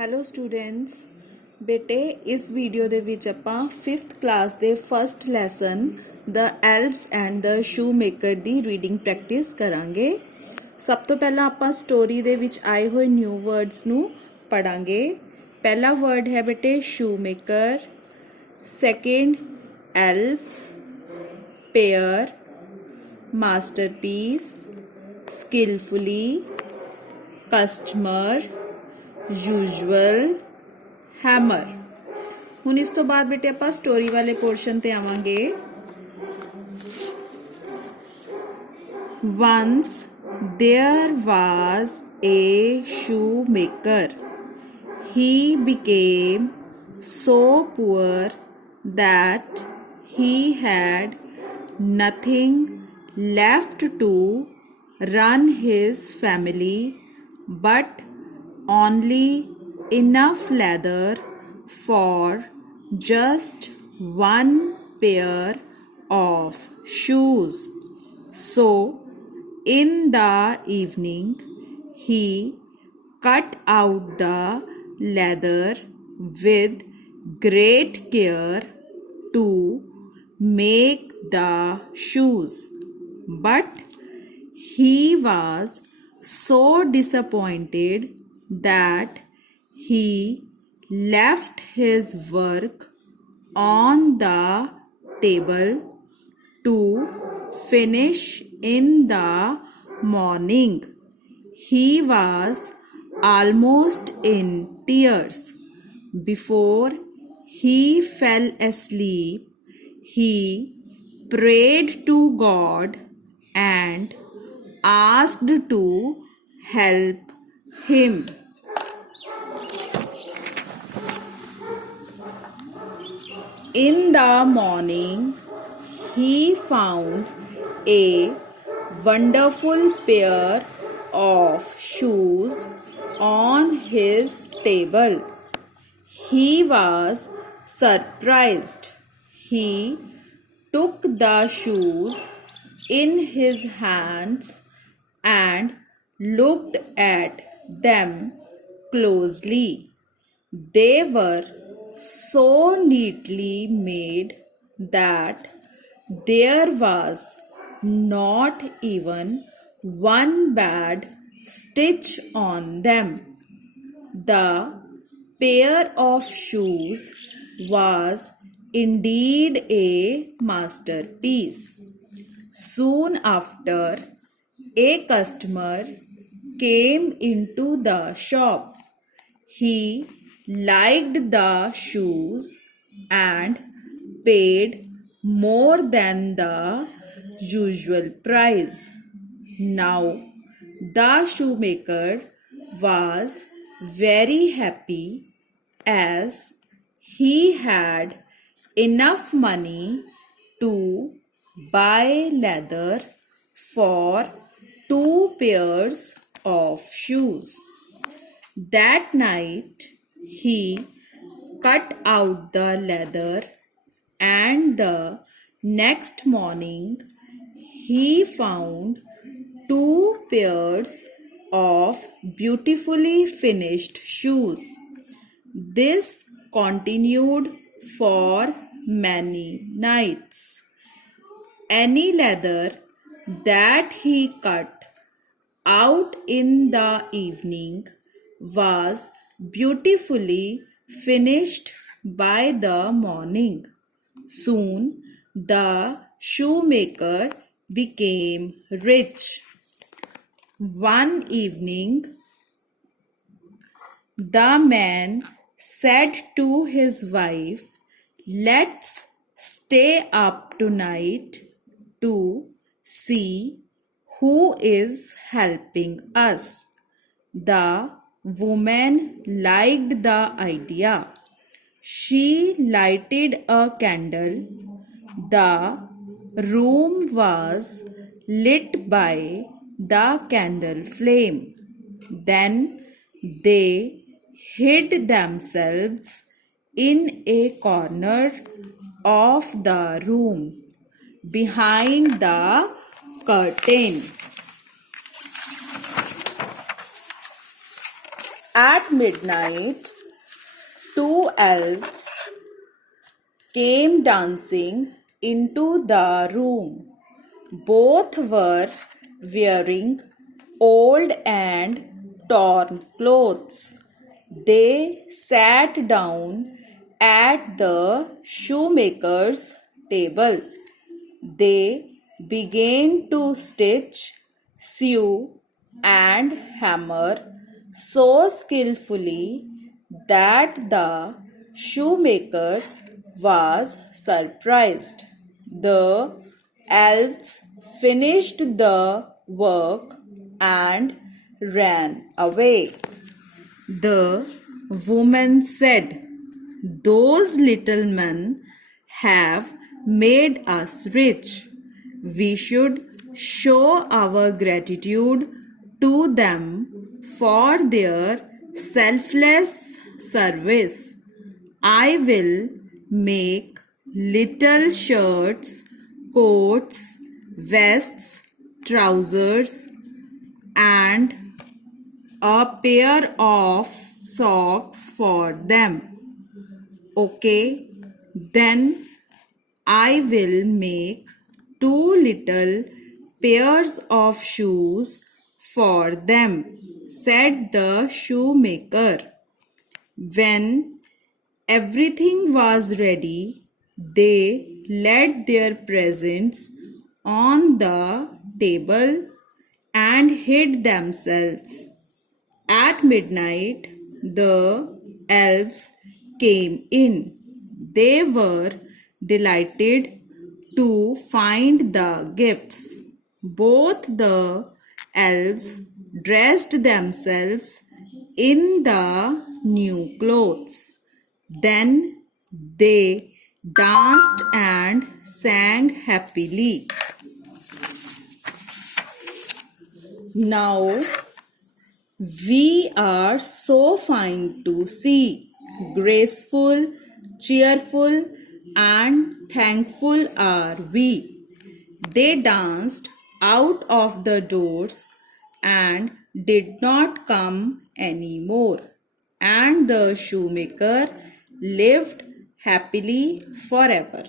Hello students ਬੇਟੇ ਇਸ video ਦੇ ਵਿੱਚ ਆਪਾਂ 5th ਕਲਾਸ ਦੇ first lesson the elves and the shoemaker ਦੀ ਰੀਡਿੰਗ ਪ੍ਰੈਕਟਿਸ ਕਰਾਂਗੇ। ਸਭ ਤੋਂ ਪਹਿਲਾਂ ਆਪਾਂ ਸਟੋਰੀ ਦੇ ਵਿੱਚ ਆਏ ਹੋਏ ਨਿਊ ਵਰਡਸ ਨੂੰ ਪੜਾਂਗੇ। ਪਹਿਲਾ ਵਰਡ ਹੈ ਬੇਟੇ shoemaker, second elves, pair, masterpiece, skillfully, customer, usual, hammer. ਹੁਣ ਇਸ ਤੋਂ ਬਾਅਦ ਬੇਟੇ ਆਪਾਂ ਸਟੋਰੀ ਵਾਲੇ ਪੋਰਸ਼ਨ ਤੇ ਆਵਾਂਗੇ। Once there was a shoemaker. He became so poor that he had nothing left to run his family but only enough leather for just one pair of shoes. So in the evening he cut out the leather with great care to make the shoes, but he was so disappointed that he left his work on the table to finish in the morning. He was almost in tears. Before he fell asleep, he prayed to God and asked to help him. In the morning, he found a wonderful pair of shoes on his table. He was surprised. He took the shoes in his hands and looked at them closely. They were so neatly made that there was not even one bad stitch on them. The pair of shoes was indeed a masterpiece. Soon after, a customer came into the shop. He liked the shoes and paid more than the usual price. Now the shoemaker was very happy as he had enough money to buy leather for 2 pairs of shoes. That night he cut out the leather, and the next morning he found 2 pairs of beautifully finished shoes. This continued for many nights. Any leather that he cut out in the evening was beautifully finished by the morning. Soon the shoemaker became rich. One evening, the man said to his wife, "Let's stay up tonight to see who is helping us." The woman liked the idea. She lighted a candle. The room was lit by the candle flame. Then they hid themselves in a corner of the room behind the curtain. At midnight, two elves came dancing into the room. Both were wearing old and torn clothes. They sat down at the shoemaker's table. They began to stitch, sew, and hammer so skillfully that the shoemaker was surprised. The elves finished the work and ran away. The woman said, "Those little men have made us rich. We should show our gratitude to them for their selfless service. I will make little shirts, coats, vests, trousers, and a pair of socks for them. Okay, then I will make two little pairs of shoes for them," said the shoemaker. When everything was ready, they laid their presents on the table and hid themselves. At midnight, the elves came in. They were delighted to find the gifts. Both the elves dressed themselves in the new clothes. Then they danced and sang happily. Now we are so fine to see. Graceful, cheerful, and thankful are we. They danced out of the doors and did not come any more. And the shoemaker lived happily forever.